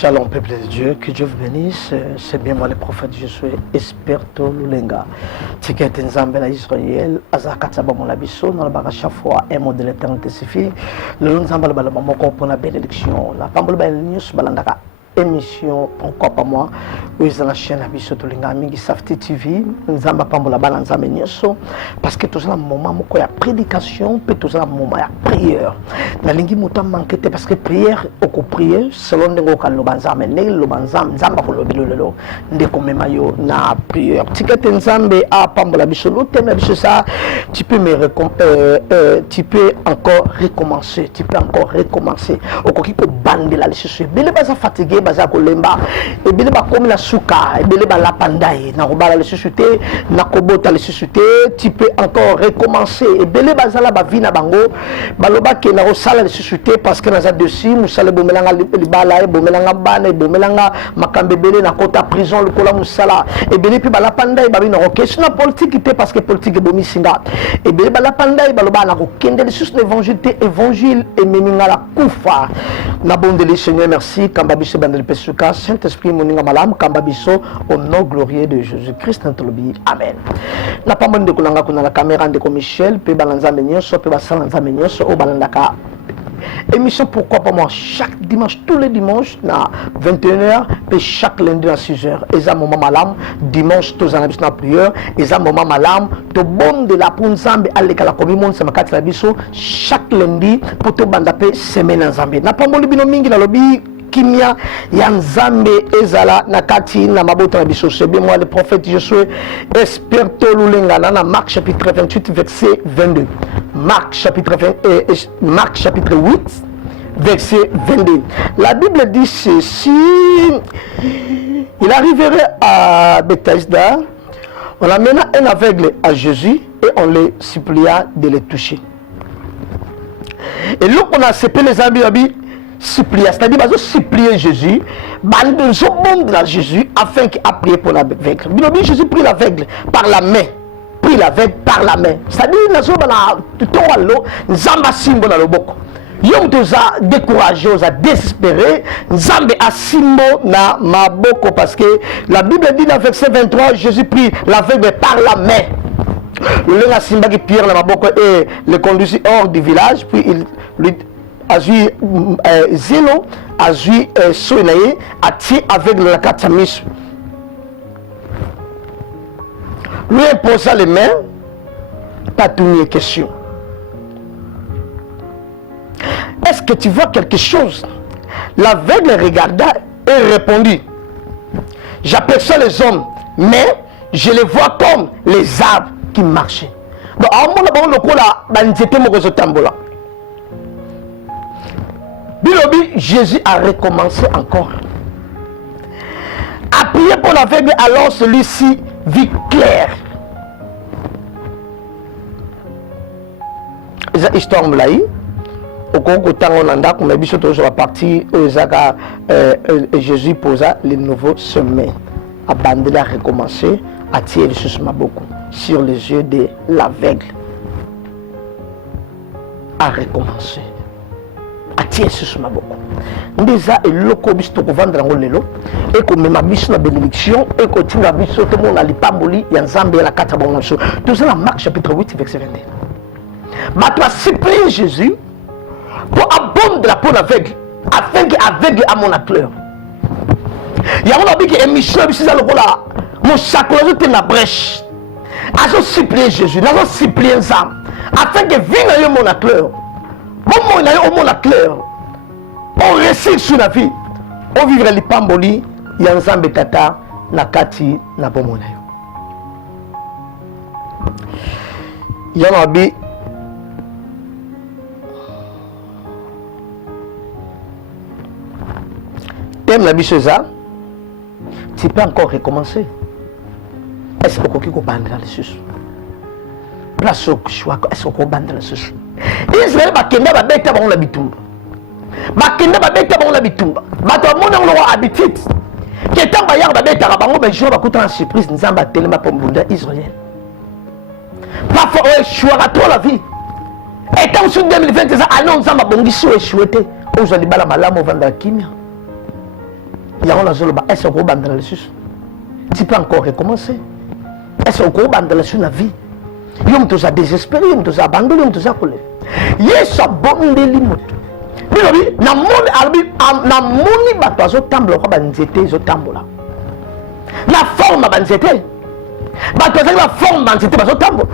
Shalom peuple de Dieu, que Dieu vous bénisse. C'est bien moi le prophète, je suis Esperto Lulenga. Ticket Nzambe la Israël, Azakata Bamon Biso, dans la barre chaque fois, un mot de l'éternité suffit. Le Nzambe le Balamamo pour la bénédiction. La Pambola News Balandaka. Émission pourquoi pas moi où ils ont la chaîne Abisso Tolinga Mingi Safety TV Nzamba Pambola Balanzame Nyoso parce que tout ça moment moko ya prédication peut tout ça moment ya prière na lingi muta manquete parce que prière oko prier selon ngo kalo banzame ne lo banzame nzamba ko lobilo lelo ndeko mema yo na prière ticket nzambe a Pambola biso lo thème biso ça tu peux tu peux encore recommencer okoki ko bandela les choses bele baza fatigué baza kolemba ebele ba comme la souka ebele ba la pandaye na robala le société na kobota le société tu peux encore recommencer ebele baza la ba vina bango baloba ke na rosala le société parce que na za dessus musala bomelanga libala bomelanga bana bomelanga makambe bele na kota prison le kola musala ebele pi ba la pandaye ba bina question na politique te parce que politique bomi singa ebele ba la pandaye baloba na ko kende le sus évangile et meninga la kufa na bonde le Seigneur merci kamba biso bandel pesuka Saint-Esprit moninga malam kamba biso au nom glorieux de Jésus-Christ antolobi amen na pas monde kolanga kuna la caméra ndeko Michel pe balanza menyoso pe basalanza menyoso o balandaka émission pourquoi pas moi chaque dimanche tous les dimanches na 21h et chaque lundi à 6h et ça moment malam dimanche tous en na prière et ça moment malam to bon de la punzambe aleka la komi monde sama kati la biso chaque lundi pour to banda pe semaine nzambe na pamboli bino mingi na lobi kimia ya nzambe ezala na kati na mabota na biso c'est bien moi le prophète je suis Esperto Lulenga na Marc chapitre 28 verset 22 Marc chapitre 8 verset 22 la Bible dit ceci il arriverait à Bethesda on amena un aveugle à Jésus et on le supplia de le toucher et là on a séparé les habits supplier, c'est-à-dire qu'ils ont supplié Jésus, ils ont demandé à Jésus afin qu'il a prié pour l'aveugle. Jésus prit l'aveugle par la main. Prit l'aveugle par la main. C'est-à-dire qu'ils ont simbo na loboko. Yom toza découragé, oza désespéré, Nzambe a simbo na maboko parce que la Bible dit dans verset 23, Jésus prit l'aveugle par la main. Le lenga simba qui Pierre na maboko et le conduisit hors du village, puis il lui azui zélo azui soinaye ati avec la katamis lui imposa les mains pas tourner question est-ce que tu vois quelque chose l'aveugle regarda et répondit j'aperçois les hommes mais je les vois comme les arbres qui marchaient donc à un moment le kola banzete moko zotambola Bilobi, Jésus a recommencé encore. A prier pour l'aveugle, alors celui-ci vit clair. Cette histoire m'laï. Au Congo, on a dit que sur la partie où Jésus posa les nouveaux sommets. Abandonner a recommencé à tirer le susma beaucoup sur les yeux de l'aveugle. A recommencé. Atier sur ma boko. Déjà et loko bisto ko vendre ngo lelo et ko mema biso na bénédiction et ko tinga biso to mona lipamboli ya Nzambe la kata bon so. Tout ça dans Marc chapitre 8 verset 22. Ma toi supplier Jésus pour abonder la peau aveugle afin que aveugle à mon pleur. Ya on a dit que émission biso za lokola mon chakolozo te na brèche. Azo supplier Jésus, nazo supplier Nzambe afin que vienne yo mon pleur. Bon, on a au monde la clair. On récite sur la vie. On vivra les pamboli, Yanzambe Tata, Nakati, Nabomona. Yamabi. T'aimes la bicheza? Tu peux encore recommencer. Est-ce que tu peux bandera les sous? Place au choix, est-ce que tu peux bandera les sous? Israël bakenda babeta bango la bitumba bakenda babeta bango la bitumba bato amona ngo habitude ke tamba ya babeta bango ba jour bakuta en surprise nzamba telema pombunda Israël parfois on échoue à toi la vie et tant sur 2020 ça annonce nzamba bongiso échoué aujourd'hui bala malamu vanda kimia Est-ce que vous avez tu peux encore recommencer? Est-ce que vous avez la vie? Yom tu as désespéré, yom tu as abandonné, yom tu as collé. Yes, a bon délimot. Mais na moni bato azo tambola ko banzete zo tambola. Na forme banzete. Bato azo la forme banzete bazo tambola.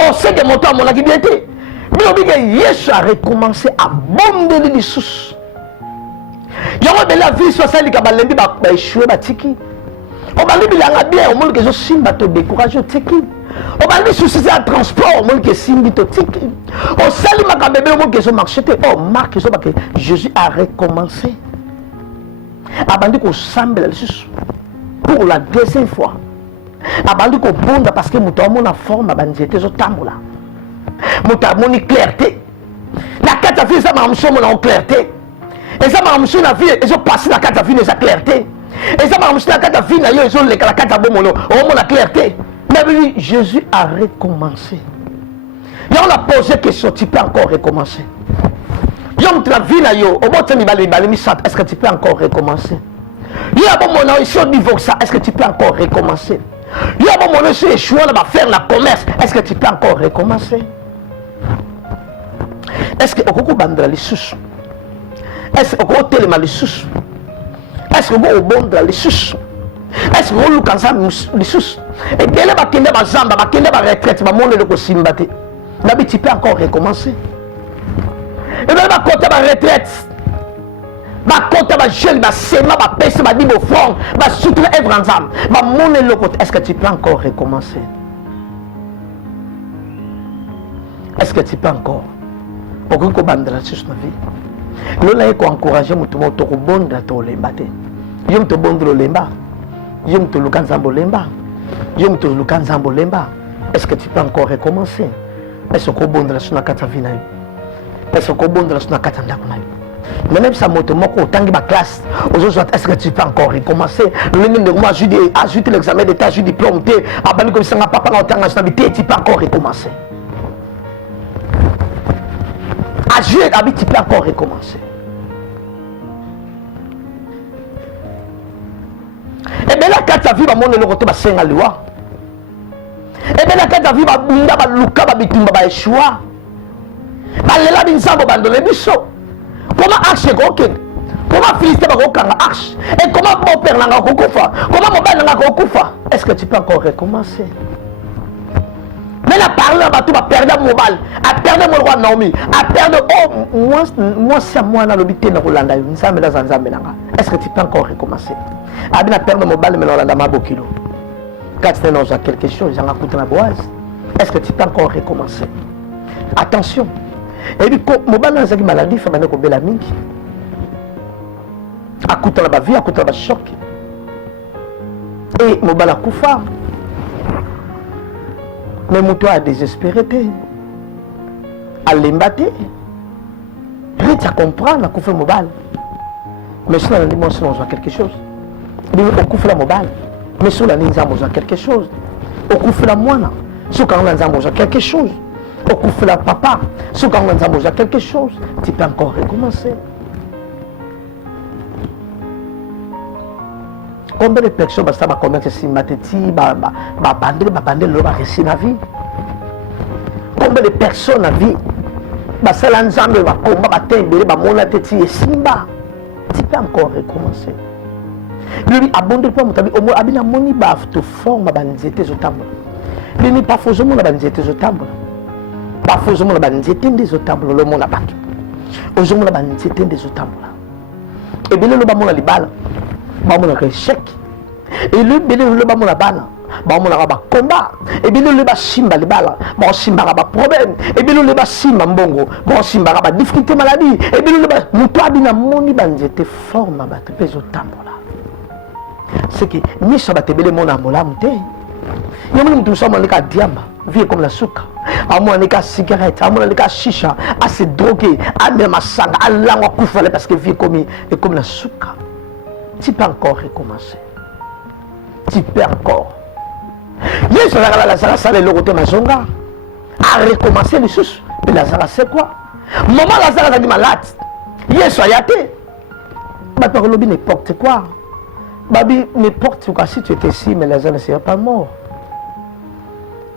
On sait que mon temps mon activité. Mais que yes a recommencé à bomber les sous. Yoro de la vie soit celle qui ba lembi ba échouer ba tiki. On va lui la bien au monde que zo simba to décourager tiki. On va lui soucier à transport au monde que simbi to tiki. On sali ma bébé au monde que zo marché. Oh marque zo que Jésus a recommencé. Abandi ko semble pour la deuxième fois. Abandi ko bonda parce que muto mon a forme abanzete zo tambola. Muto mon clarté. La carte vie ça m'a mon clarté. Et ça m'a amusé la vie, ils ont passé la carte à vie de sa clarté. Et ça m'a amusé la carte à vie, ils ont la carte à bon mono, la clarté. Mais oui, Jésus a recommencé. Et on a posé question, tu peux encore recommencer. Yom la vie là yo, au moins tu est-ce que tu peux encore recommencer? Il y a bon moment ici au niveau ça, est-ce que tu peux encore recommencer? Il y a bon moment ici échoué, on va faire la commerce, est-ce que tu peux encore recommencer? Est-ce que au coco bandra les sous? Est-ce que vous téléma les sous? Est-ce que vous bondra les sous? Est-ce que vous loukazam les sous? Et bien là, bakende ba zamba, bakende ba retraite, ba monde le kosimbate. Nabi tu peux encore recommencer. Et bien ba côté ba retraite. Ba côté ba jeune, ba sema, ba pèse, ba dibo front, ba soutenir œuvre ensemble. Ba monde le côté. Est-ce que tu peux encore recommencer? Est-ce que tu peux encore? Pourquoi qu'on bandera sur ma vie? Lola eko encourager mutu moto ko bonda to lemba te. Yom to bondro lemba. Yom to lukanzambo lemba. Yom to lukanzambo lemba. Est-ce que tu peux encore recommencer? Est-ce que bondra suna kata vina yo? Est-ce que bondra suna kata ndako na yo? Même sa moto moko tangi ba classe. Aujourd'hui, est-ce que tu peux encore recommencer? Le lundi de moi ajoute l'examen d'état, je diplôme te. Abani comme ça nga papa na tanga stabilité, tu peux encore recommencer. Agir, tu peux encore recommencer. Et bien là, quand tu as vu, mon le côté de la loi. Et bien là, quand tu as vu, Bunda, Luka, Bitumba, Eshua. Balela, Binzambo, Bandole, Bisso. Comment archer, comment Philiste, arche? Et comment mon père n'a pas koufa? Comment mon père n'a pas koufa? Est-ce que tu peux encore recommencer? Mais la parole va tout perdre mon bal, à perdre mon roi Naomi, à perdre moi c'est moi dans l'habité dans Rolanda, est-ce que tu peux encore recommencer? À bien perdre mon bal mais dans ma bokilo. Quand tu as quelque chose, j'en ai coûté la boise. Est-ce que tu peux encore recommencer? Attention. Et puis mon bal dans une maladie, il faut maintenant qu'on la mingi. À coûter la vie, à coûter la choc. Et mon bal a koufa. Mais mon toit a désespéré, à l'embaté. Rien à comprendre, à couvrir mon bal. Mais sur la dimension, on voit quelque chose. On couvre la mobile. Mais sur la ligne, on voit quelque chose. On couvre la moine. Sur la ligne, on voit quelque chose. On couvre la papa. Sur la ligne, on voit quelque chose. Tu peux encore recommencer. Combien de personnes basta ba commettre si mateti ba bandel lo ba réussir la vie? Combien de personnes la vie ba sala nzambe ba combat ba tembele ba mona teti et simba? Tu peux encore recommencer. Lui abonde pas mutabi omo abina moni ba to forme ba nzete zo tambola. Lui pas faut zo mona ba nzete zo tambola. Pas faut zo mona ba nzete ndezo tambola lo mona bato. Ozo mona ba nzete ndezo tambola. Et bien le ba mona libala. Ba mona échec. Et lui bien le ba mona bana. Ba mona ba combat. Et bien le ba simba libala. Ba simba ba problème. Et bien le ba simba mbongo. Ba simba ba difficulté maladie. Et bien le ba muto abina moni ba nzete forme ba te peso tambola. C'est que ni ça va te bele mon amola mute. Yamuni tout ça mon ka diamba, vie comme la souka. À moi ne ka cigarette, à moi ne ka chicha, à se droguer, à même à sang, à langue koufale parce que vie comme la souka. Tu peux encore recommencer. Tu peux encore. Yes, la sala le côté mazonga. À recommencer les sous. Mais la sala c'est quoi? Maman la sala a dit malade. Yes, soyate. Bah par le n'importe quoi. Babi, n'importe quoi, si tu étais ici, mais les gens ne seraient pas morts.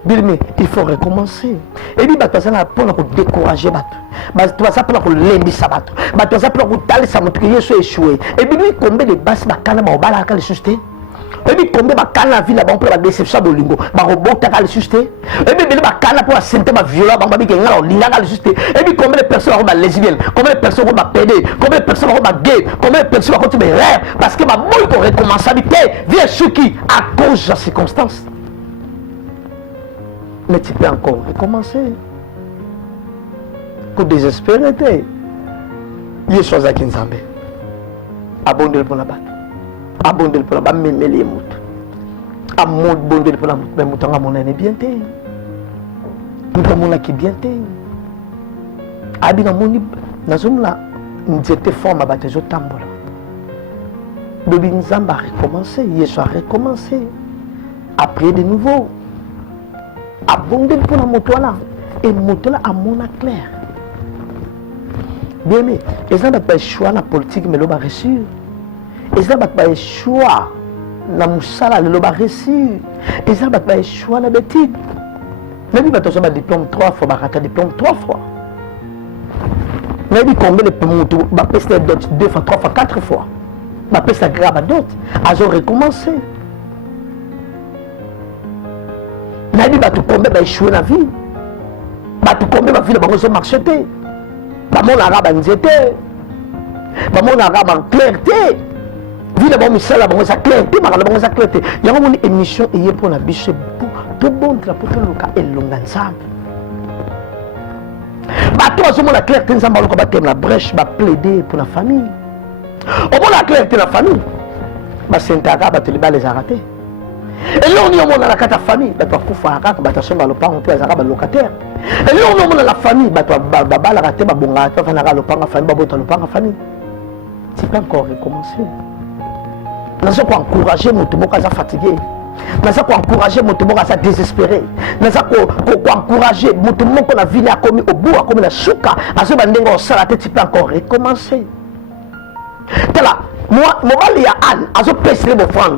Mais il faut recommencer. Et puis, tu vas pour décourager. Tu vas pour l'aimer. Tu vas pour taler sa montre que Yesu échoué. Et puis, combien de bases bakana ba obala ka le susté. Et puis, combien bakana vie là-bas pour la déception de lingo. Ba robot ka le susté. Et puis, bakana pour la santé ba violent ba bi ngala linga ka le susté. Et puis, combien de personnes ba lesbiennes, combien de personnes ba pédé, combien de personnes ba gay, combien de personnes ba continuer rêve parce que ba moi pour recommencer vient ce qui à cause de la circonstance. Mais tu peux encore recommencer. Pour désespérer, il y a des choses qui nous embêtent. Abondez pour la batte. Abondez pour la batte, même les mots. Abondez pour la batte, mais mouton à mon année bien té. Mouton mon qui bien té. Abina moni, dans une là, nous étions formes à battre les autres tambours. Bébé Nzamba a recommencé, Yesu a recommencé. Après de nouveau. Abondé pour la moto là et moto là à mon clair. Bien mais ils n'ont pas choix la politique mais l'ont pas reçu. Ils n'ont pas choix la moussala l'ont pas reçu. Ils n'ont pas choix la bêtise. Même si tu as un diplôme 3 fois, tu as un diplôme 3 fois. Même si combien de moto, tu as 2 fois, 3 fois, 4 fois. Tu as grave d'autres. Ils ont recommencé. Nadi batu kombe ba échouer na vie. Batu kombe ba vie bango so marché té. Ba mon arabe nzété. Ba mon arabe clarté. Vie la bango misala bango sa clarté, ma bango sa clarté. Yango moni émission eye pour na biche tout bon la pour loka elonga nzambe. Batu aso mon la clarté nzamba loka ba tem la brèche ba plaider pour la famille. Au bon la clarté la famille. Ba sentaka ba teliba les arrêter. Et là, on est dans la famille, tu as fait un rack, tu as fait un locataire. Et là, on est dans la famille, tu as fait un famille. Tu peux encore recommencer. Nous avons encouragé mon tomo à fatigué. Nous avons encouragé mon tomo à désespéré. Nous avons encouragé mon tomo qu'on a vu à commis au bout, à commis la souka, à ce moment où ça tu peux encore recommencer. Là, moi, il y a Anne, à ce pèse les frères.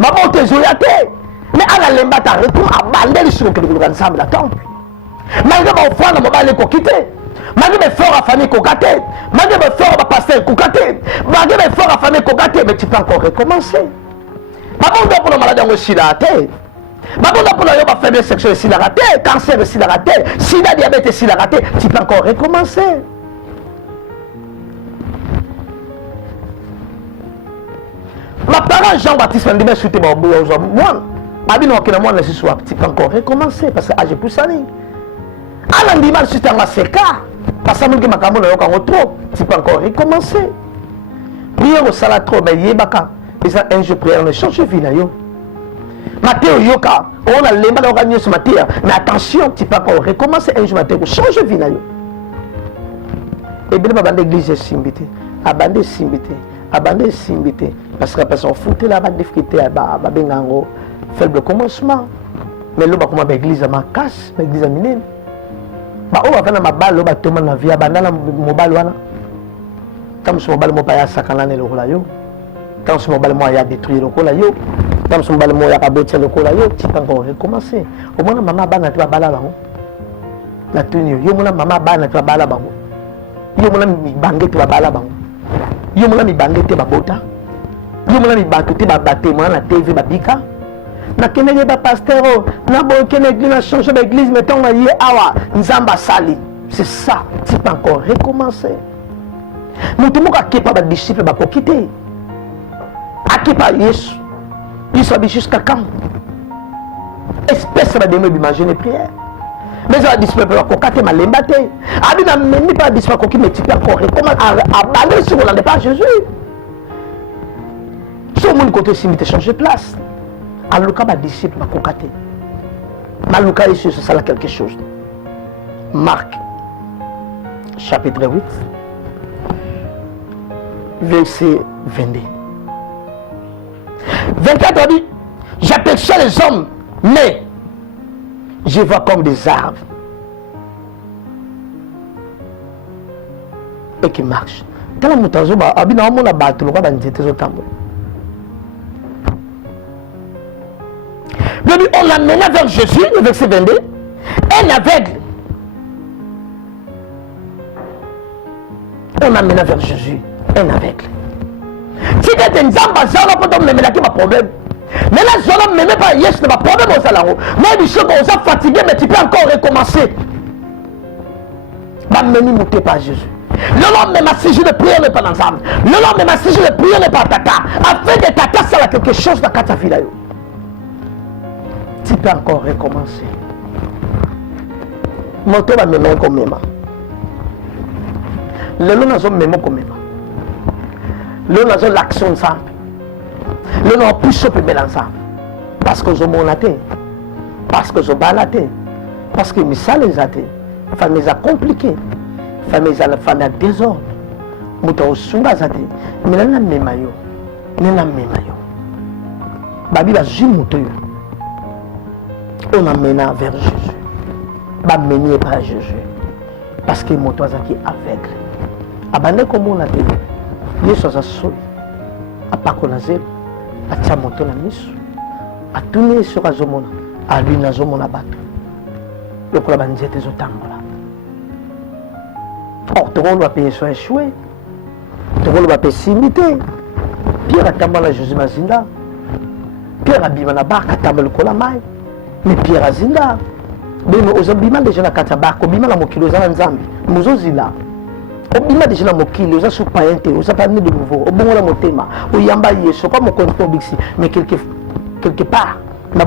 Maman te zoyate, mais à la lemba ta retour à bander sur le ensemble la temple. Malgré mon frère, on va aller quitter. Malgré mes frères à famille cocaté, malgré mes frères à pasteur cocaté, malgré mes frères à famille cocaté, mais tu peux encore recommencer. Maman doit pour le malade aussi la raté. Maman doit pour le faiblesse sexuelle aussi la raté, cancer aussi la raté, sida diabète aussi la raté, tu peux encore recommencer. Ma parent Jean-Baptiste m'a dit mais souhaiter moi ma vie non que moi laisse soit petit encore recommencer parce que j'ai pour ça ni ala ndima souhaiter ma seka parce que mon makambo na yoka trop tu peux encore recommencer prier au sala trop mais yebaka et ça un jour prière ne change vie na yo Matthieu yoka on a lemba na gagner ce matin mais attention tu peux encore recommencer un jour matin change vie na yo et bien ba l'église simbité abandé simbité abandé simbité parce que la personne fout là-bas difficulté à bengango faible commencement mais là comme l'église ma casse l'église a miné ba on va faire ma balle ba tomber na vie abandana mobile wana comme ce mobile mo pa ya sakana ne lokola yo comme ce mobile mo ya détruire lokola yo comme ce mobile mo ya ka botia lokola yo tu peux encore recommencer au moins maman bana tu va bala bango la tenue yo mona maman bana tu va bala bango yo mona mi bangue tu va bala bango yo mona mi bangue te ba bota yo mona mi bakuti ba batema na TV ba bika na kenege ba pasteur na bo kenege na changer l'église mettons na yé awa nzamba sali c'est ça tu peux encore recommencer mutu moka kepa ba disciple ba ko quitter akepa Yesu Yesu abi jusqu'à quand espèce ba demain d'imaginer prière mais ça disciple ba ko kate malemba te abi na meni pas disciple ko ki mais tu peux encore recommencer à baler sur le départ Jésus. Sur mon côté, si tu changes de place, alors que ma disciple m'a cocaté. Malouka est sur ça là quelque chose. Marc, chapitre 8, verset 22. 24 on dit, j'aperçois les hommes, mais je vois comme des arbres. Et qui marchent. Quand la moutarde, abina on a battu le roi dans les tambours. On l'amena vers Jésus, le verset 22, un aveugle. On l'amena vers Jésus, un aveugle. Si tu es un zamba, ça va pas me mettre un problème. Mais là, je ne me mets pas, yes, pas problème au salon. Mais je suis fatigué, mais tu peux encore recommencer. Bah, ne montez pas Jésus. Le nom même si je ne prie n'est pas ensemble. Le nom même si je ne prie n'est pas tata. Afin de tata, ça a quelque chose dans ta vie là. Tu peux encore recommencer. Montez va me mettre comme même. Le nom n'a pas même comme même. Le nom n'a l'action ensemble. Le nom pousse au premier ensemble. Parce que je m'en atteins. Parce que je balaté. Parce que mes salles les atteint. Famille a compliqué. Famille a désordre. Mouta au sunga zate. Mais là, n'a même maillot. N'a même maillot. Babi va jumuto. On amène vers Jésus. Ba mener par Jésus. Parce que mon toit qui est aveugle. Abandé comme on a dit. Les choses à sauter. À pas qu'on a zéro. À tia monter la mise. À tourner sur Azomona. À lui Nazomona bateau. Le club a dit que tu or, ton rôle va payer soit échoué. Ton rôle va payer s'imiter. Pierre a tamala Jésus Mazinda. Pierre a bimana barque a tamala kolamai. Mais Pierre a zinda. Mais aux abimans déjà la katabarque, aux bimans la mokilo, aux anzambi, aux ozila. Aux bimans déjà la mokilo, aux asupayente, aux apamés de nouveau, au bon la motema, au yamba yeso, comme au compte bixi, mais quelque part. Mais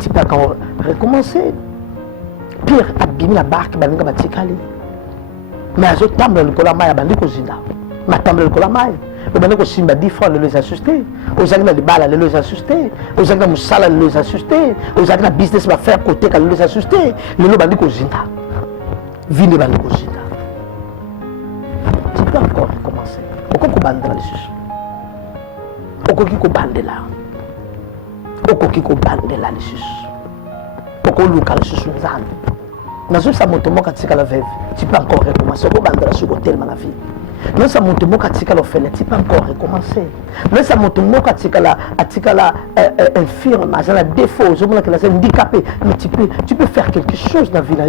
tu peux encore recommencer. Pierre a bimé la barque, baninga batikali. Mais à ce temps, le colamaï a bandé cosina. Ma table le colamaï. Le bandé cosimba 10 fois, le les assister. Aux agnes de balles, le les assister. Aux agnes de moussala, le les assister. Aux agnes de business va faire côté, le les assister. Le bandé cosina. Vine bandé cosina. Tu peux encore recommencer. Pourquoi qu'on bande là, les sus? Pourquoi qu'on bande là? Pourquoi qu'on bande là, les sus? Pourquoi qu'on loue les sus? Dans ce moto katika la veuve, tu peux encore recommencer. Au bandera sur l'hôtel ma vie. Dans ce moto katika la fête, tu peux encore recommencer. Dans ce moto katika la infirme, la défaut, je que la handicapé, mais tu peux faire quelque chose dans la vie là.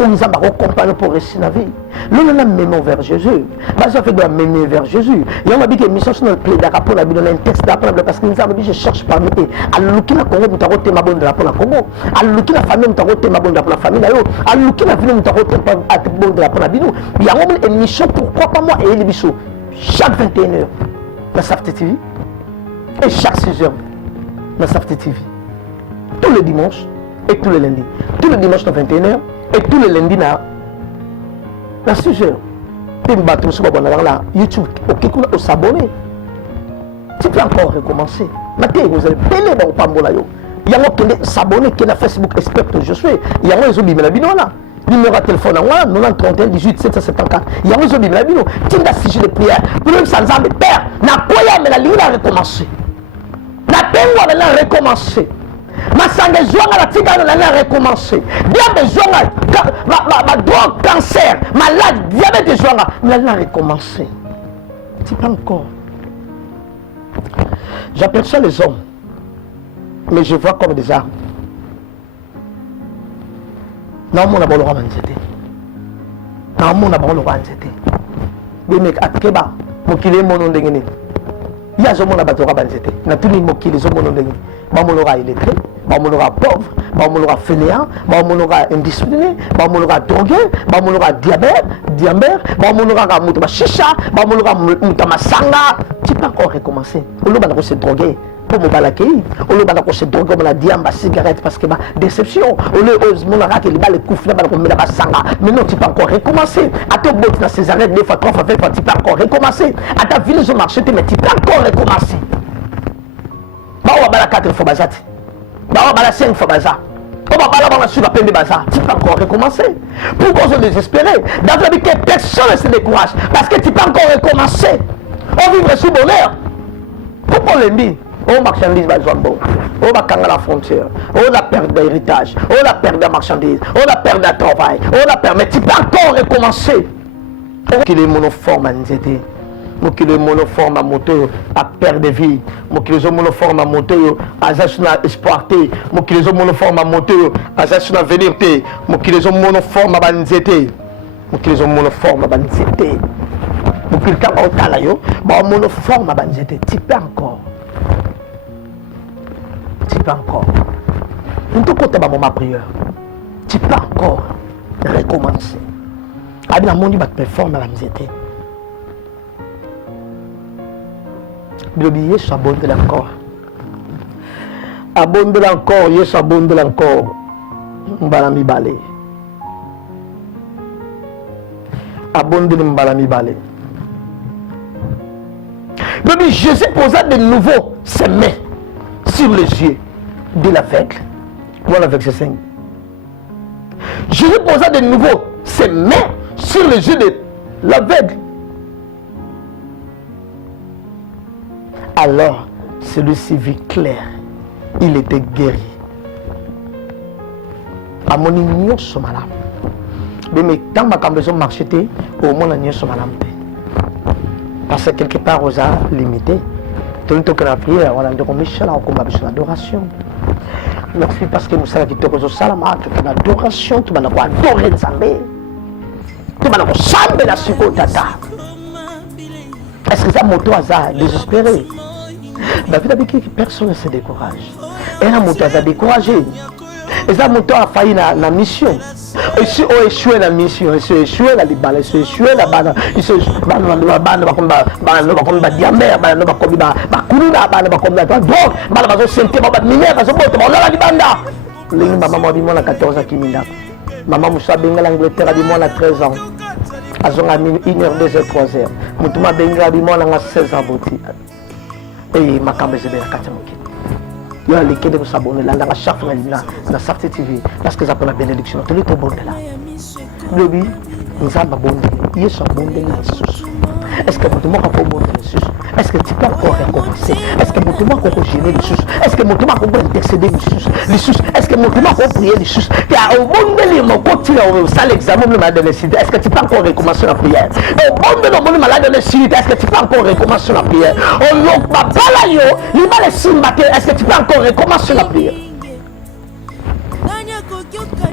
On nous a accompagné pour réussir la vie. Nous nous menons vers Jésus. Ça fait de mener vers Jésus. Et on m'a dit que mission sur le plaidar pour la Bible, un texte d'après parce que nous avons dit je cherche parmi eux. Alors qui n'a Congo, nous avons été ma bonne de la pour la Congo. Alors qui n'a famille, nous avons été ma bonne de la pour la famille. Alors qui n'a ville, nous avons été ma bonne de la pour la Bible. Il y a une émission pourquoi pas moi et les bisous. Chaque 21h dans Safety TV et chaque 6h dans Safety TV. Tous les dimanches et tous les lundis. Tous les dimanches dans 21h. Et tous les lundis, la sujet, tu me sur YouTube, au s'abonner. Tu peux encore recommencer. Maintenant, vous allez payer dans le pambolayo. Il y a un s'abonner qui est sur Facebook, expert je suis. Il y a un réseau de la binola. Numéro de téléphone, 90 31 18 774. Il y a un réseau de la binola. Tu as sujet de prière. Pour le sans âme, Père, n'a pas mais la ligne a recommencé. La peine va recommencer. Ma sangue zonga la tika na recommencer. Diabète zonga ma drogue cancer, malade, diabète zonga, mais elle a recommencé. Tu pas encore. J'aperçois les hommes, mais je vois comme des armes. Non, mon abolo manzete. Non, mon abolo manzete. Des mecs à Keba, mon kilé mon nom d'engene. Il y a mon abato manzete. Na tous les mots qui les ont mon nom d'engene. Maman aura illettré, maman aura pauvre, maman aura fainéant, maman aura indiscipliné, maman aura drogué, maman aura diabète, maman aura moutama chicha, maman aura moutama sanga. Tu peux encore recommencer. On va se droguer pour me balaquer. On va se droguer comme la diamba cigarette parce que ma déception. On aura que les balles couffent là pour me la sanga. Mais non, tu peux encore recommencer. À ton bout dans ces arrêts, 2 fois, 3 fois, 20 fois, tu peux encore recommencer. À ta ville, je marche, mais tu peux encore recommencer. On va 4 fois bazati. On va 5 fois bazar. On va sur la peine de bazar. Tu peux encore recommencer. Pourquoi on est désespéré? Dans la vie, personne ne se décourage. Parce que tu peux encore recommencer. On vivre sous bonheur. Pourquoi on l'aime? On marchandise, on va canner la frontière. On a perdu l'héritage. On a perdu la marchandise. On a perdu le travail. On a perdu. Mais tu peux encore recommencer. Qu'il est monoforme, mokili monoforme à moto à perte de vie, mokili monoforme à moto à zasuna espoir te, mokili monoforme à moto à zasuna venir te, mokili monoforme à banzete, mokili monoforme à banzete, mokili kaba otala yo, ba monoforme à banzete, tu peux encore. Tu peux encore. Nous te côté ba ma prière. Tu peux encore recommencer. Abina mondi ba performer à banzete. Yesu abondela encore. Abondela encore, Yesu abondela encore. Mbala mibale. Abondela mbala mibale. Bébé, Jésus posa de nouveau ses mains sur les yeux de l'aveugle. Voilà verset 5. Jésus posa de nouveau ses mains sur les yeux de l'aveugle. Alors, celui-ci vit clair. Il était guéri. À mon union, ce malam. Mais quand ma cambeson marchait, au moins, la ce malam. Parce que quelque part, on a limité. Tout le temps que la prière, on a l'adoration. Merci parce que nous savons que nous avons l'adoration, tout le monde a adoré Nzambé. Tout le monde a sambe la tata. Est-ce que ça moto a désespéré? David a dit que personne ne se décourage. Et la moto a découragé. Et ça moto a failli dans la mission. Et si on échoué la mission, ils sont échoués la libala, ils sont échoués la bana, ils sont maman Moussa Benga l'Angleterre a dit moi à 13 ans. Azon a mis 1h, 2h, 3h. Moutouma Benga a dit moi à 16 ans. Et ma cambe c'est bien la 4e. Il y a les quais de s'abonner là, dans la charte dans la Sarté TV, parce que ça peut la bénédiction. Tout le monde est là. Lobby, nous avons abonné. Il est abonné là-dessus. Est-ce que mon monde a abonné là-dessus? Est-ce que tu peux encore recommencer? Est-ce que mon monde a encore gêné là-dessus? Est-ce que mon monde a encore intercédé là-dessus? Est-ce que mon monde a encore prié là-dessus? Tu as au monde de l'homme, quand tu as au salle examen, le malade de l'essai, est-ce que tu peux encore recommencer la prière? Au monde de l'homme, le malade de l'essai, est-ce que tu peux encore recommencer la prière? Au nom de la balayo, l'imam est simbaté, est-ce que tu peux encore recommencer la prière?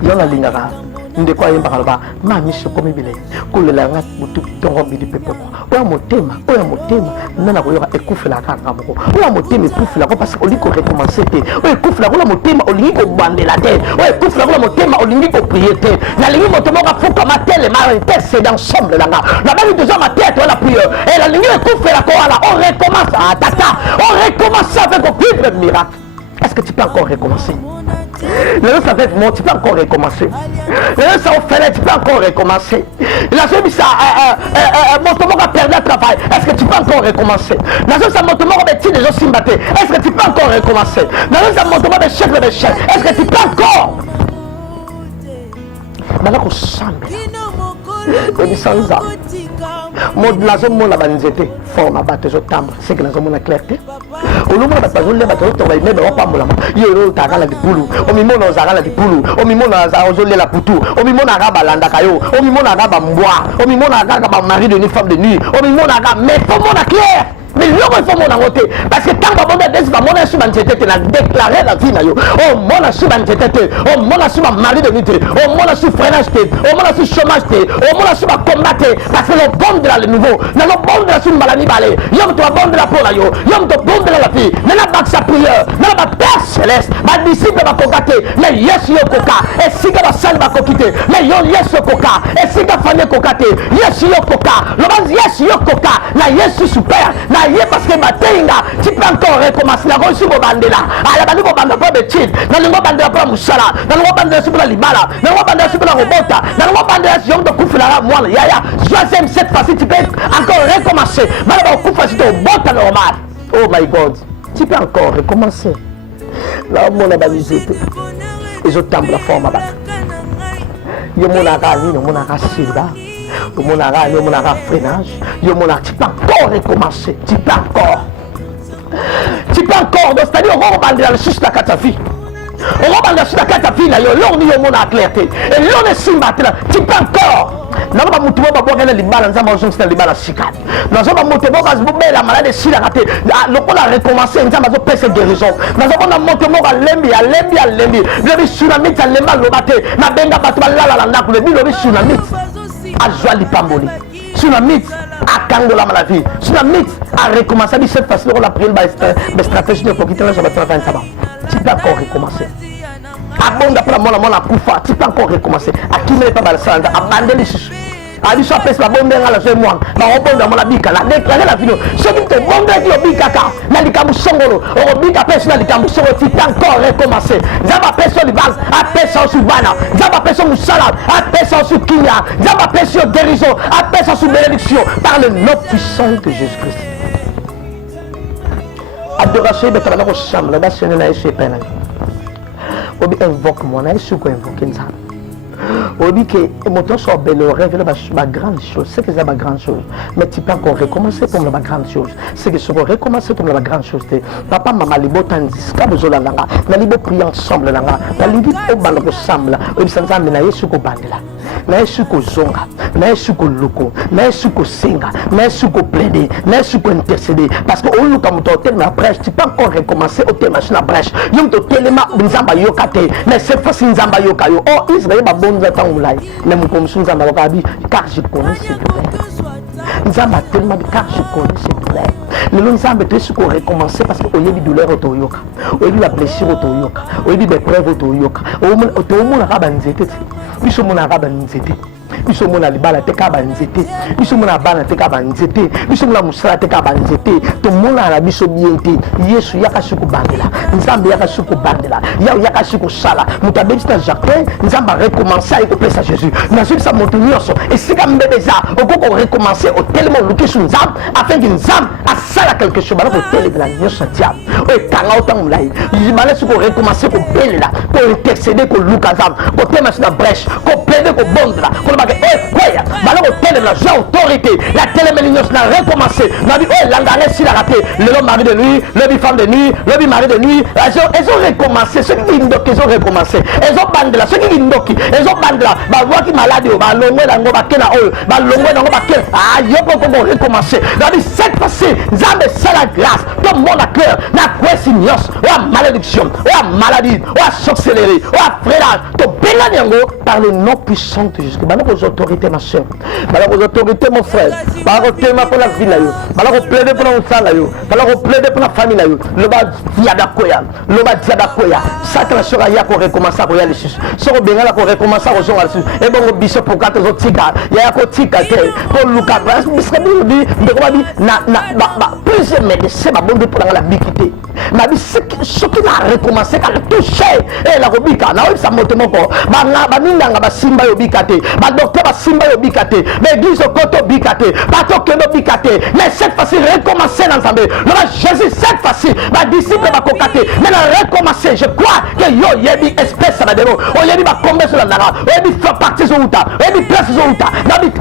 Il y a la ligne là. Ndeko ayemba kaloba mami sokomi bile kolela nga mutu tongo bidi pepo oya motema nana koyoka ekufela kaka moko oya motema ekufela ko parce que oliko recommencer te oya ekufela ko la motema olingi ko bandela te oya ekufela ko la motema olingi ko prier te na lingi motema ka fuka matele ma intercede ensemble là na bali déjà ma tête la prière et la lingi ekufela ko ala on recommence à tata on recommence avec au plus de miracle. Est-ce que tu peux encore recommencer? Le ça fait bon, tu peux encore recommencer. Le ça au fait, tu peux encore recommencer. La chose ça, mon tomo va perdre le travail. Est-ce que tu peux encore recommencer? La chose ça, mon tomo va tirer des gens simbatés. Est-ce que tu peux encore recommencer? La chose ça, mon tomo va chèque le chèque. Est-ce que tu peux encore? Maintenant qu'on semble. On dit sans ça. La zone mon la banzete forme à battre au timbre, c'est que la zone mon a clarté. Au nom de la zone les bateaux on va y mettre pas mola. Yero tagala di pulu. O mi mona zagala di pulu. O mi mona zazole la putu. O mi mona raba landa kayo. O mi mona raba mboa. O mi mona raba mari de nuit femme de nuit. O mi mona raba mais faut mona clair. Mais il faut mon côté parce que tant que mon a su banzete na déclarer la vie na yo. Oh mon a su banzete. Oh mon a su mari de nuit. Oh mon a su freinage. Oh mon a su chômage. Oh mon a su combattre parce que le bon de la le nouveau. Na le bon de la su malani balé. Yom to bon de la pour la yo. Yom to bon de la vie. Na la bac sa prière. Na la Père céleste. Ma disciple va combattre. Mais yes yo koka. Et si ka salle va quitter. Mais yo yes yo koka. Et si ka famille kokate. Yes yo koka. Le bas yes yo koka. Na yes super. Parce que ma tenga, tu peux encore recommencer la reçu au bandela. À la bande au bande pas de titre. Dans le bande de la moussala. Dans le bande sur la libala. Dans le bande sur la robota. Dans le bande sur de koufla moi. Yaya. Joisem cette fois-ci tu peux encore recommencer. Malgré koufla c'est au bota normal. Oh my God. Tu peux encore recommencer. Là mon a balisé. Et je tombe la forme à battre. Yo mon a gagné, mon a silba. Au mon freinage, tu peux encore recommencer, tu peux encore. Tu peux encore, c'est-à-dire on va dans le sus la catafi. On va dans la carte à fille, l'on dit au monde à clarté. Et l'on est si matin, tu peux encore. Nous avons monté au bord de l'Ibala, nous avons monté l'Ibala Sikat. Nous avons monté au bord de la maladie de Sila raté. On a recommencé, nous avons fait cette guérison. Nous avons monté au bord de l'Embi, à l'Embi, à l'Embi. Le tsunami, à l'Embi, à l'Obate. Na benga batwa la la la, le tsunami. À Joali Pamboli. Tsunami, à Kangola Malavi. Tsunami, à recommencer. Cette fois-ci, on a pris une stratégie de quitter la Jabat Travan Saba. Tu peux encore recommencer. Abonda pour la mona kufa, tu peux encore recommencer. À qui n'est pas balsanda, abandonner les sous. A dit ça pèse la bombe dans la jeune moi. Ma robonde dans la bika, la déclarer la vidéo. Ce qui te bombe qui au bika ka, na likamu songolo, au bika pèse na likamu songolo, tu peux encore recommencer. Zaba pèse sur les bases, à pèse sur bana, zaba pèse sur musala, à pèse sur kinya, zaba pèse sur guérison, à pèse sur bénédiction par le nom puissant de Jésus-Christ. Adoration de ta mère au chambre, là c'est une chez peine. Obi invoque mon âge, sous quoi invoquer ça. Obi que mon temps soit bel révèle ma grande chose, c'est que c'est ma grande chose. Mais tu peux encore recommencer pour ma grande chose. C'est que tu peux recommencer pour ma grande chose. Papa, maman, les beaux tandis, quand vous allez là, les beaux prier ensemble là, les beaux au bal ensemble, au sans amener na yesu ko bandela, na yesu ko zonga, na yesu ko loko, na yesu ko singa, na yesu ko plaider, na yesu ko intercéder. Parce que au lieu comme tu as ma brèche, tu peux encore recommencer au thème sur la brèche. Yom to telema nzamba yokate, mais cette fois nzamba yokayo. Oh Israël ba bon temps moulay, mais mon comme nzamba yokabi, car je connais ses douleurs. Nzamba tellement car je connais ses douleurs. Le nzamba te su ko recommencer parce que au lieu de douleur au yoka, au lieu de la blessure au yoka, au lieu de l'épreuve au yoka, au monde arabe nzete, biso mon arabe nzete. Biso mona libala te ka banzete, biso mona bana te ka banzete, biso mona musala te ka banzete, to mona la biso biente. Yesu yaka suku bandela, nzambe yaka suku bandela, yaka suku sala. Mutabedi na Jacques, nzamba recommencer à écouter ça Jésus. Na suite ça monte nyonso, et si comme bébé ça, on peut recommencer au tellement luki sur nzambe afin que nzambe a sala quelque chose, bala ko télé de la nyonso diable. O kanga autant mulai, yibala suku recommencer ko belela, ko intercéder ko luka nzambe, ko tema sur la brèche, ko plaider ko bondela, ko la autorité, la télémélignose n'a recommencé. N'a dit, oh, l'angaré s'il a raté, le mari de nuit, le femme de nuit, le mari de nuit. Elles ont recommencé. Ceux qui ont recommencé. Elles ont bandé là. Ceux qui ont elles ont bandé là. Bah, voix qui malade, bah, l'ongwe dans le baquet là, bah, l'ongwe dans le baquet. Ah, y'a pas encore recommencé. N'a dit, cette fois-ci, Zambé, c'est la grâce. Tout le monde a cœur. N'a quoi signos, ou malédiction, ou maladie, ou sorcellerie, ou frérage. Tout bélanyango par le nom puissant de Jésus. Bah, nos autorités, ma soeur. Bah, nos autorités, mon frère. Bah, nos témoins pour la vie là, bah, nos plaider pour la salle là, bah, nos plaider pour la famille là, le bas diadakoya, le bas diadakoya. Ça, la soeur, il y a qu'on recommence à regarder les choses. Sur le bénin là, qu'on recommence à rejoindre les choses. Et bon, le bishop pour quatre autres tigres, il y a un tigre, pour Lucas, plusieurs médecins, ma bonne pour la bikité. Ma vie, ce qui n'a recommencé, qu'elle a touché, et la robika, là, ça monte mon corps. Bah, ninga, bah, simba yo bikate, bah, docteur, bah, simba yo bikate, mais église au koto bikate, bah, tokeno bikate, mais cette fois-ci, recommencer l'ensemble. Le Jésus, cette fois-ci, bah, disciple, bah, kokate, mais recommencer, je crois que yo, yebi, espèce, ça va démo, oh, yebi, bah, combien sur la nara, oh, yebi, faire partie sur outa, oh, yebi, place sur outa, yebi,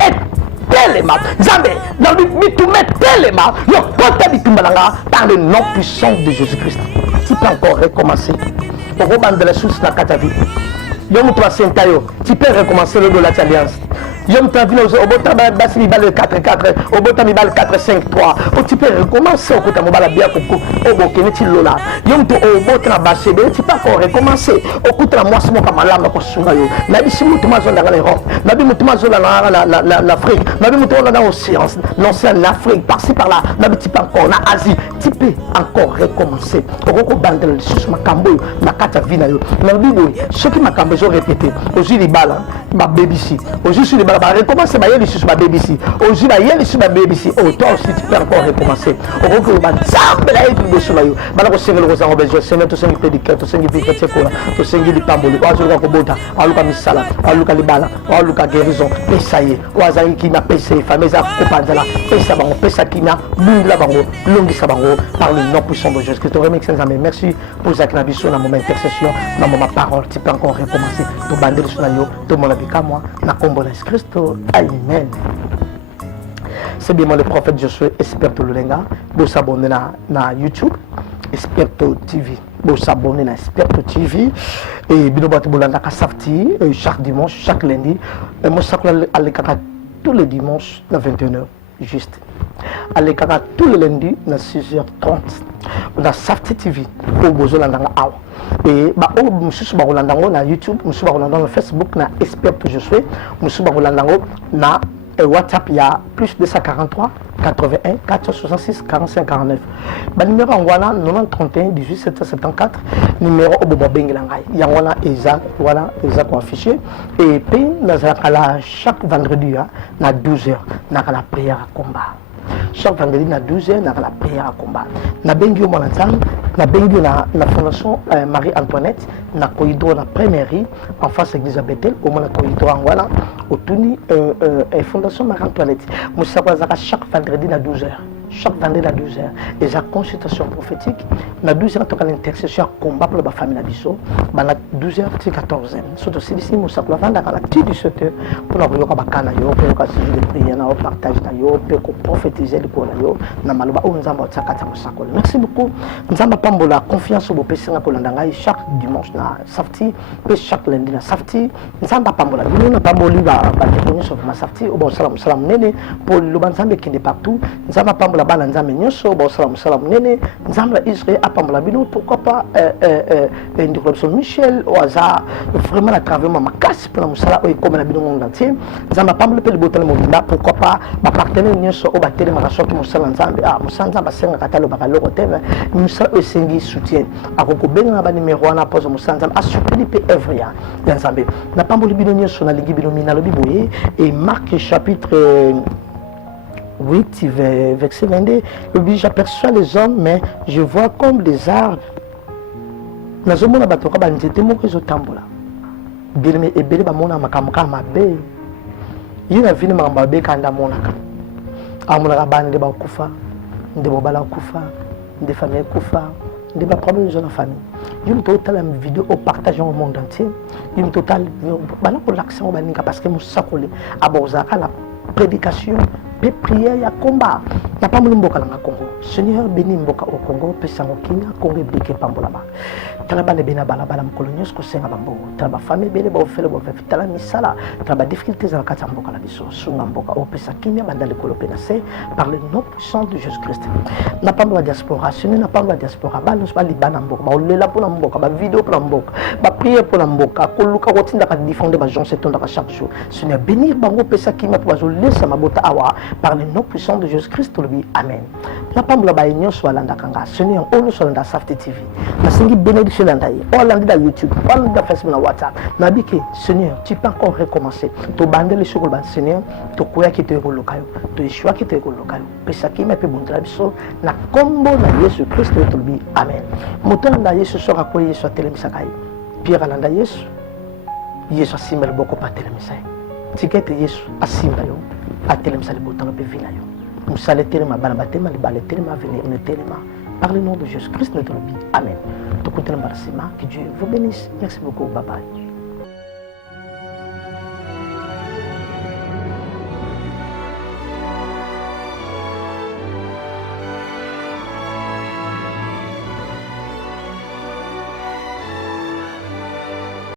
Téléma, Zambé, dans le bitume Téléma, le côté bitumbalanga par le nom puissant de Jésus-Christ. Tu peux encore recommencer. Pour reprendre de la source de la Katavi. Yom toi Saint-Tayo, tu peux recommencer le de l'Alliance. Yom t'as vu au bout bassi le 4-4, au bout mi bal 4-5-3. Ou tu peux recommencer au côté mobile bien au bokene ti lola. Yom to au bout na bassi tu peux encore recommencer au côté la moi mon kamalama ko sunga yo. Na bi simu tuma zone dans l'Europe. Na bi mutuma zone dans l'Afrique. Na bi mutuma dans l'océan. Non c'est en Afrique par-ci par-là. Na bi tu peux encore en Asie. Tu peux encore recommencer. Au bandel sur ma kambo na kata vina yo. Na bi boy, ce qui m'a kambo répété. Aujourd'hui les balles, ma BBC. Aujourd'hui les balles recommencer ma yeli sur ma BBC. Aujourd'hui ma yeli sur ma BBC. Oh toi aussi tu peux encore recommencer. Au gros que ma zambe la yeli de sur la yo. Bala ko sengel ko zango bezo sengel to sengi prédicateur to sengi vivre tsekona to sengi li pamboli. Wa zo ko bota. Aluka misala, aluka libala, aluka guérison. Pesaye. Wa zangi ki na pesa fameza ko panzala. Pesa bango, pesa kina, bungla bango, longisa bango par le nom puissant de Jésus Christ. Merci pour Zakina Bisso dans mon intercession, dans ma parole. Tu peux encore recommencer. To bandel sur la yo, to mon abika moi, na combo de Christ. Amen. C'est bien moi le prophète Josué Esperto Lulenga. Vous s'abonnez na YouTube Esperto TV. vous s'abonner à Esperto TV et Binobat Bolanda Safti chaque dimanche, chaque lundi. Et moi, ça tous les dimanches à 21h, juste. Allez, tous les lundis à 6h30. On a Safti TV au Bozolanda Awa. Et monsieur Barolandango na YouTube, monsieur Barolandango na Facebook, na Esperto je suis, monsieur Barolandango na WhatsApp, il y a plus de 143 81 466 45 49. Le numéro en voilà 90 31 18 774, numéro au Bobo Bengelangai. Il y a voilà exact affiché. Et puis, chaque vendredi, à 12h, na la prière à combat. Chaque vendredi, à 12h, na la prière à combat. Na bengi au Molanzang, na bengi na fondation Marie-Antoinette, na corridor na primaire en face église Bethel, au moins na corridor en voilà, au Tuni, fondation Marie-Antoinette. Moussa chaque vendredi à 12h. Chaque vendredi à 12h. Et la consultation prophétique, na 12h, tu as l'intercession combat pour la famille Nabiso, na 12h, c'est 14h. Surtout si ici, Moussa Koulavanda, à la 17h, pour la Royoka Bakana, pour le sujet de prière, pour partage, pour prophétiser le Kolayo, na Maluba, ou Nzamba Tsakata Moussakol. Merci beaucoup. Nzamba Pambola, confiance au PC na Kolandanga, chaque dimanche na Safti, et chaque lundi na Safti. Nzamba Pambola, nous n'a pas moli, témoigner sur ma Safti, au bon salam nene, pour le Banzambe qui est partout. Nzamba Pambola, bana nzambe nyoso bo salam nene nzambe Israël apambola bino pourquoi pas Ndikobson Michel au hasard vraiment à travers ma casse pour la musala ou comme la bino monde entier nzambe pambola pe le botel mobimba pourquoi pas ba partenaire nyoso au batele ma raso musala nzambe musala senga katalo bakalo koteme musala o sengi soutien akoko benga ba numéro wana pose musala nzambe a soutenir pe œuvre ya nzambe na pambola bino nyoso na ligi bino mina lobi boye et Marc chapitre 8, verset 22, j'aperçois les hommes, mais je vois comme des arbres. Nous avons dit que nous avons dit que nous avons dit que nous avons dit que nous avons dit que nous avons dit que nous avons dit que nous avons dit que nous avons dit que nous total vidéo au partage au monde entier. Une total l'accent parce que nous savons la prédication. Les prières, il y a combat. Il n'y a pas de mboka dans le Congo. Seigneur, bénis mboka au Congo, Pessango Kenya, Congo, Bliké, Pambolaba. Talaba ne bena balabala mkolonios ko senga bambo. Talaba famille bele ba ofele ba fe tala misala. Talaba difficultés à kata mboka la biso. Sunga mboka o pesa kimia bandale ko lopena se par le nom puissant de Jésus-Christ. N'a pas la diaspora, ce n'a pas la diaspora. Ba nous ba libana mboka, ba olela pour la mboka, ba vidéo pour la mboka, ba prier pour la mboka, ko luka ko tinda ka défendre ba gens setonda ka chaque jour. Seigneur, bénir bango pesa kimia pour bazoler sa mabota awa par le nom puissant de Jésus-Christ. Amen. N'a pas la baignon soit landa kanga. Seigneur, on nous soit landa Safti TV. Na singi bénédiction landa yi. On landa YouTube, on landa Facebook, na WhatsApp. Na bike, Seigneur, tu peux encore recommencer. To bande le sur le ban Seigneur, to koya ki te ko lokayo, to yeshua ki te ko lokayo. Pesa ki me pe bondra biso na kombo na Yesu Christ to bi. Amen. Moto landa Yesu sera ko Yesu telemisa kai. Pierre landa Yesu. Yesu asimel boko pa telemisa. Tikete Yesu asimba yo. Atelemisa le botano pe vina yo. Musale telema bana batema le bale telema venir ne telema par le nom de Jésus Christ notre vie. Amen. Tout côté le que Dieu vous bénisse. Merci beaucoup. Bye bye.